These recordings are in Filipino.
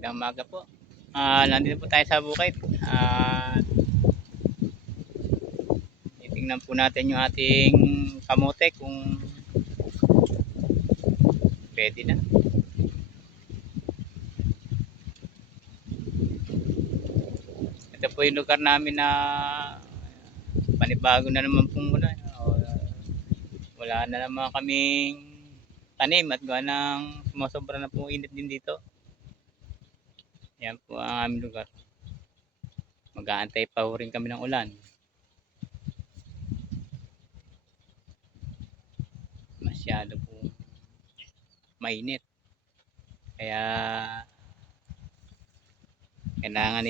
Magandang umaga po. Nandito po tayo sa bukid. Titingnan po natin yung ating kamote kung pwede na. Ito po yung lugar namin na panibago na naman pong muna. Wala na naman kaming tanim at gawa ng sumasobra na po init din dito. Yan po ang aming lugar. Mag-aantay pa rin kami ng ulan. Masyado po mainit. Kaya kailangan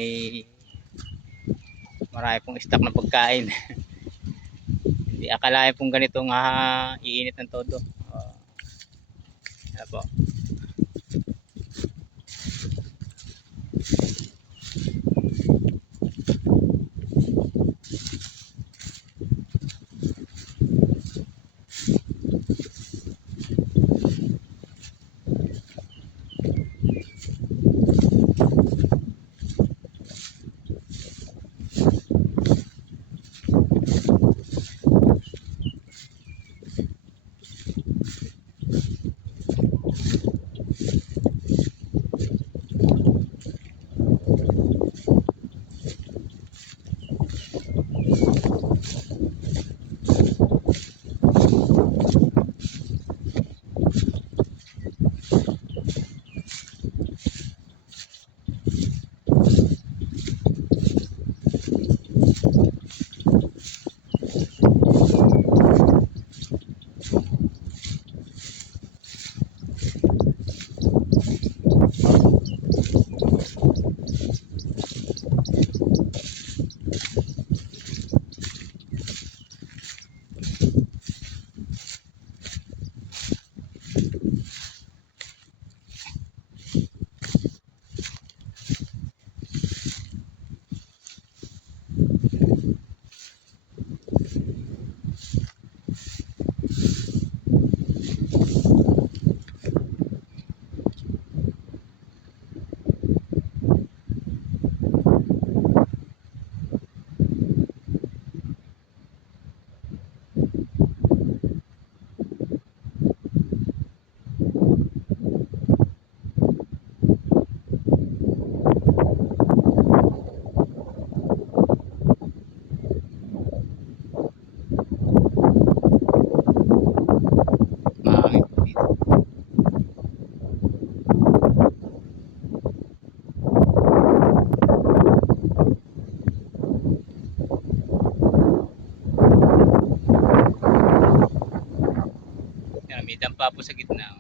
marami pong stock ng pagkain. Hindi akalain pong ganitong iinit ng todo. Ano po. Mahangin po dito. Yan, may dampa po sa gitna.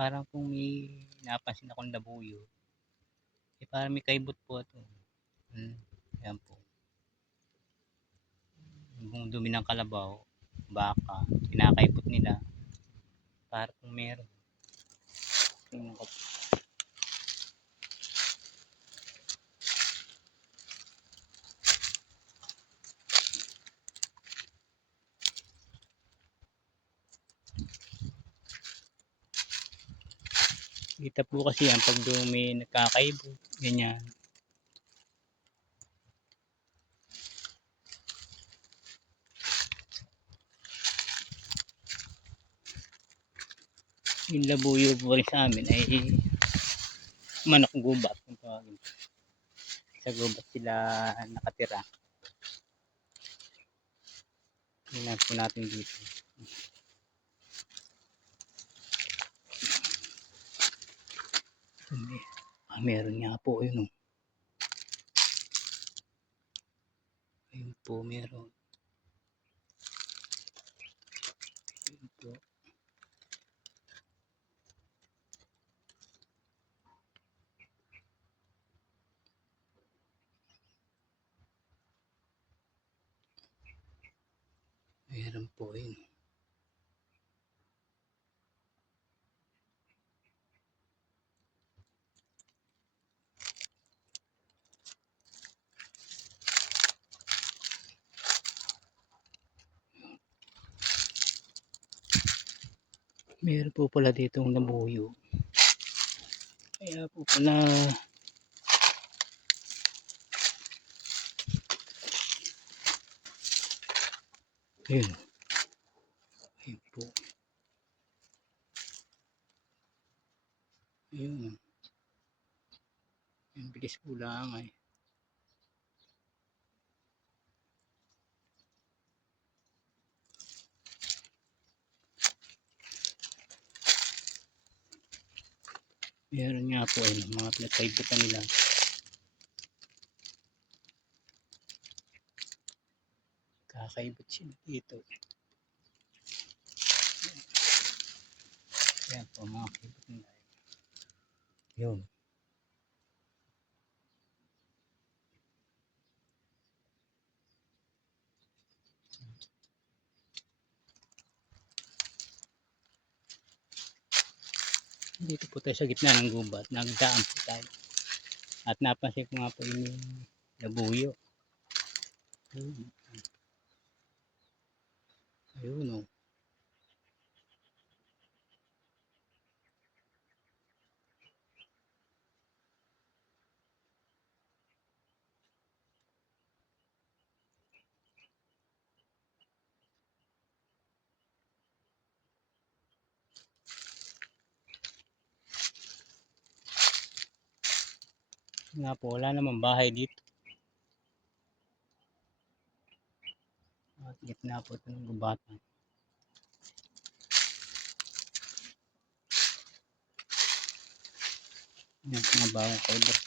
parang kung may napansin akong labuyo, parang may kaibot po ito. Yan po. Yung dumi ng kalabaw, baka, kinakaibot nila. Parang kung meron. Tingnan ko. Kita po kasi yan pag dumi nagkakaibot. Ganyan. Yung labuyo po rin sa amin ay manok gubat. Sa gubat sila nakatira. Tingnan po natin dito. Meron nga po yun. Ayun po meron. Ayun po. Meron po yun. Meron po pala ditong labuyo. Kaya po pala ayun. Ayun po. Ayun. Ang bilis po lang ay. Meron nga po ayun. Mga pinagkaibutan nila. Kakaibot sila dito. Ayan po mga kaibot nila. Yun. Dito po tayo sa gitna ng gubat. Nagdaan po tayo. At napansin ko nga po yung labuyo. Ayun. Ayun o. Nga po wala namang bahay dito. At gitna po ito ng gubatan. Yan mga bawang kaibot.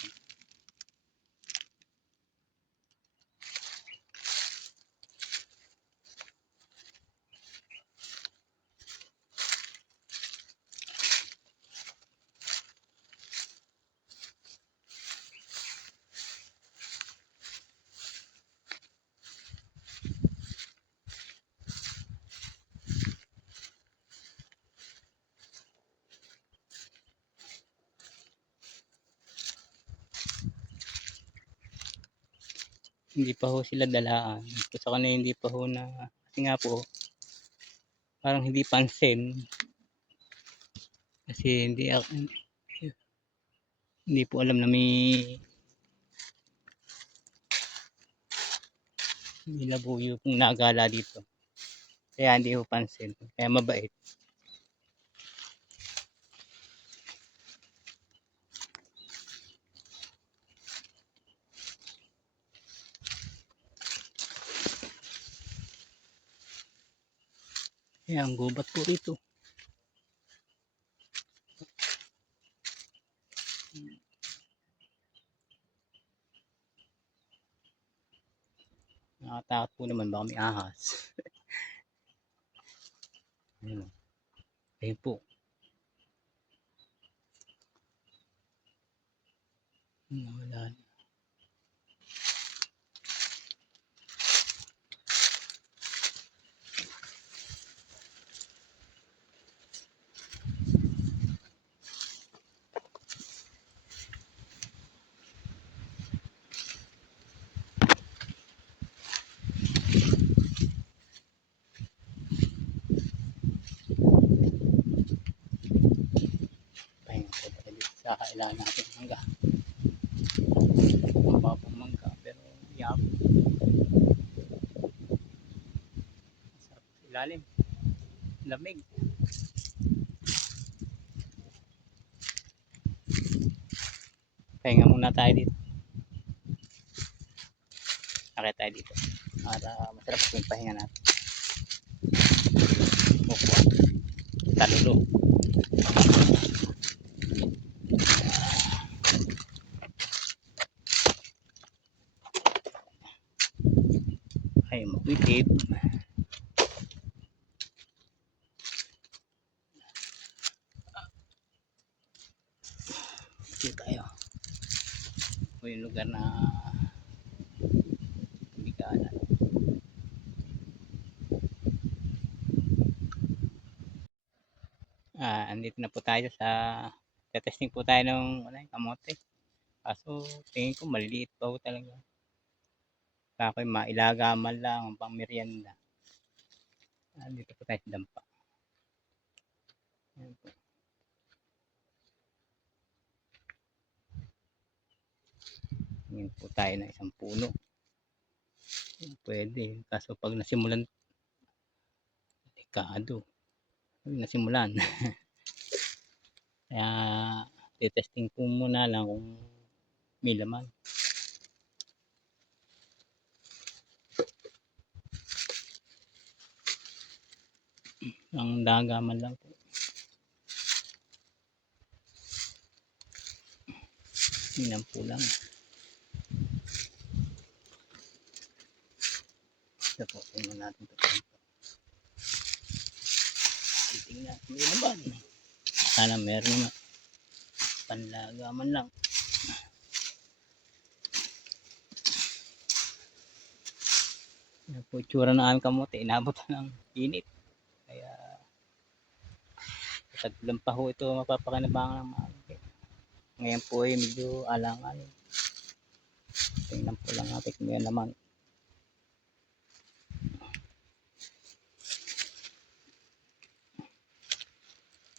Hindi pa ho sila dalaan. Ito sa kanila hindi pa ho na, kasi nga po, parang hindi pansin. Kasi hindi po alam na may labuyo kung nagala dito. Kaya hindi ho pansin. Kaya mabait. Kaya ang gubat po rito. Nakatakot po naman baka may ahas. Ayun. Ayun po. Nawala na. Pahinga po tayo dito sa kailangan natin mangga. Mababang mangga pero yap. Sarap sa ilalim. Lamig. Pahinga muna tayo dito. Akit tayo dito. Para masarap yung pahinga natin. Mukwa. Talulo. Ay, makwitib. Dito tayo. Ito yung lugar na bigalan. Andito na po tayo sa testing po tayo ng kamote. Kaso tingin ko maliliit pa po talaga. Kakoy mailaga man lang ang pang merienda. Andito po tayo sa dampa. Ayan po. Tingin po tayo ng isang puno. Pwede. Kaso pag nasimulan, delikado. Pag nasimulan. Kaya titesting po muna lang kung may laman. Ang dagaman lang po. Tingnan po lang. Ito po, tingnan natin ito. Tingnan po yung laman. Sana meron naman. Panlagaman lang. Yan po itsura ng aming kamote. Inabot ng init. Kaya taglang pa ho ito mapapakinabangan ng mga. Ngayon po ay medyo alang-alang. Tingnan po lang natin kung yan naman.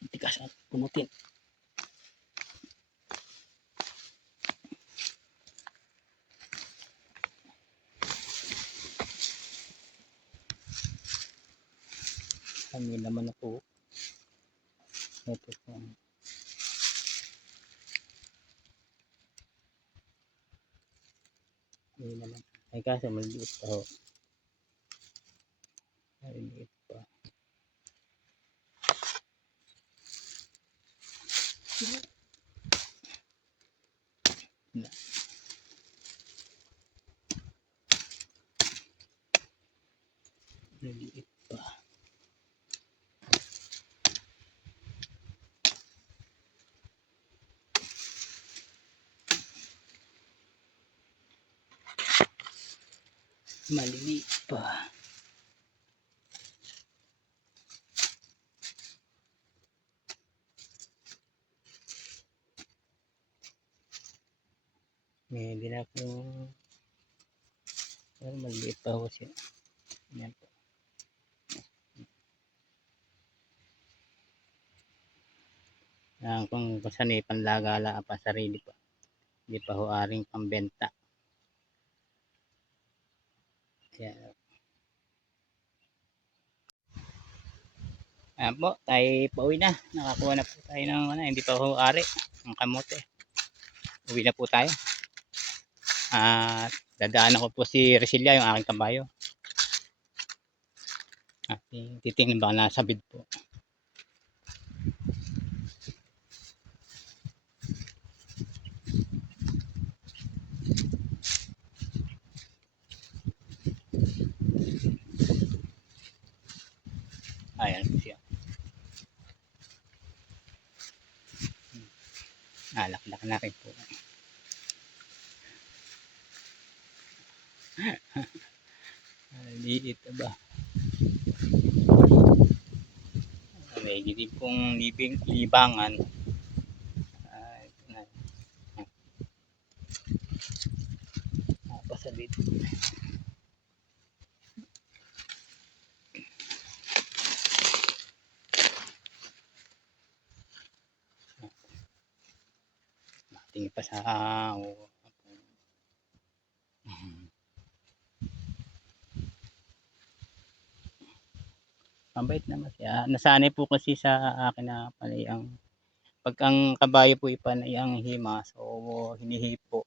Tigas at pumutin. Kami naman na po. Ito po. Hindi naman. Ay kasi maliit pa ho. Maliit pa. Na. Maliit pa. Maliliit pa. May hindi na po. Pero maliliit pa ho siya. Yan po. Kung saan panlagala pa sarili pa. Hindi pa ho aring pambenta. Yan. Ayan po, tayo pauwi na. Nakakuha na po tayo ng hindi pa ho ari ng kamote. Uwi na po tayo. At dadaanan ko po si Resilia, yung aking kabayo. At titingnan baka nasa bid po. Ayan po siya. Lakad na rin po. Liit ba? May gilid pong libangan. Ay, napasalit. Tingin pa sa mabait naman siya. Nasanay po kasi sa akin na panay ang pag ang kabayo po ipanay ang hima, so hinihipo.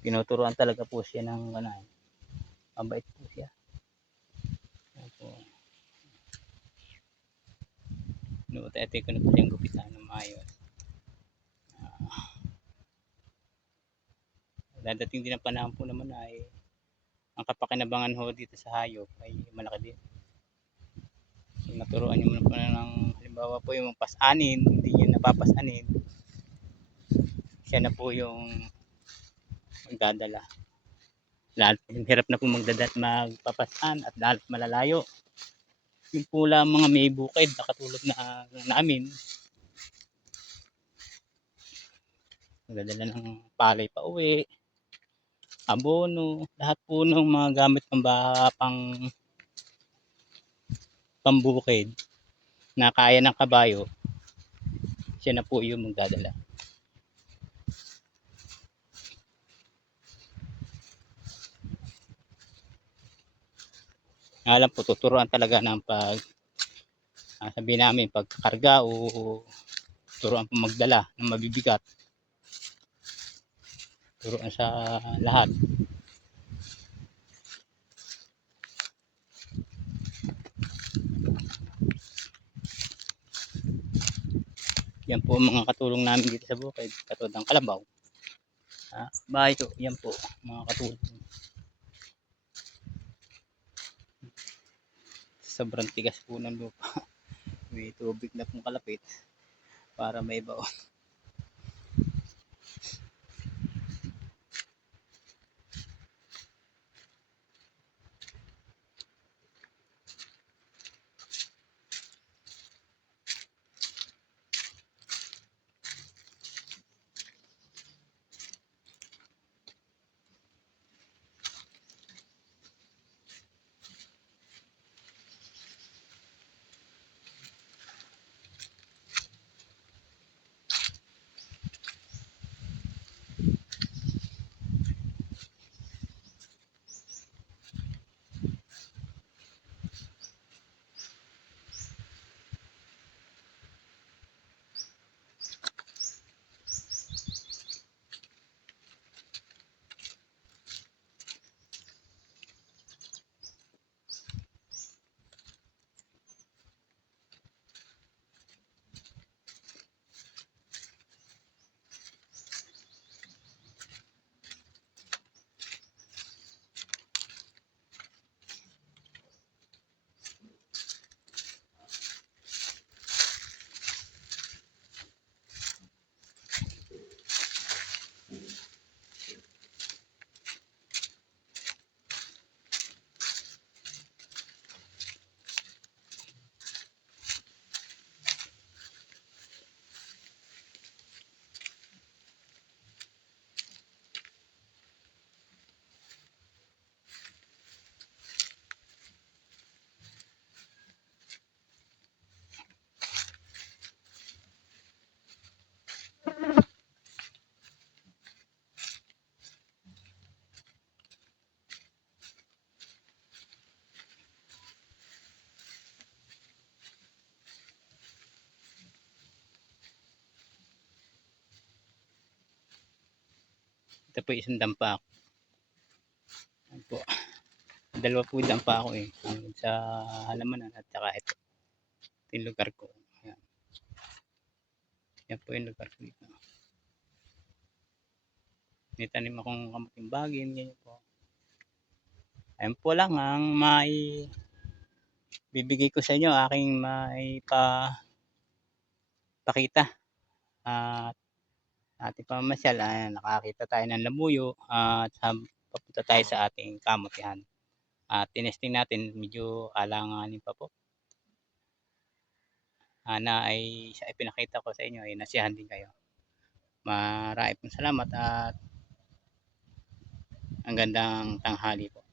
Tinuturuan talaga po siya ng ganun. Mabait po siya. Opo. Ito ko na po siyang gupitan ng maayos. Dadating din ang panahon po naman ay ang kapakinabangan ho dito sa hayop ay malaki din. Maturuan nyo muna po ng halimbawa po yung pasanin, hindi nyo napapasanin, siya na po yung magdadala. Lalo hirap na po magpapasan at lalo malalayo. Yung po lang mga may bukid na katulad na namin, magdadala ng palay pa uwi, abono, lahat po ng mga gamit pambukid na kaya ng kabayo, siya na po yung magdadala. Alam po, tuturuan talaga ng sabihin namin, pagkakarga o turuan po magdala ng mabibigat. Turuan sa lahat. Yan po ang mga katulong namin dito sa bukid, katulad ng kalabaw. Bahay ko, yan po, mga katulong. Sobrang tigas po ng lupa. May tubig na pong kalapit para may baon. Ito po isang dampa. Yan po. Dalawa po dampa ako eh. Sa halamanan at saka ito. Ito yung lugar ko. Yan. Yan po yung lugar ko dito. May tanim akong kamuting bagin. Ganyan po. Ayun po lang ang may bibigay ko sa inyo. Aking may pakita. At ating pamamasyal. Nakakita tayo ng lamuyo. At papunta tayo sa ating kamutihan. At tinesting natin, medyo alanganin pa po. Sana ay sa ipinakita ko sa inyo ay nasiyahan din kayo. Marami pong salamat at ang gandang tanghali po.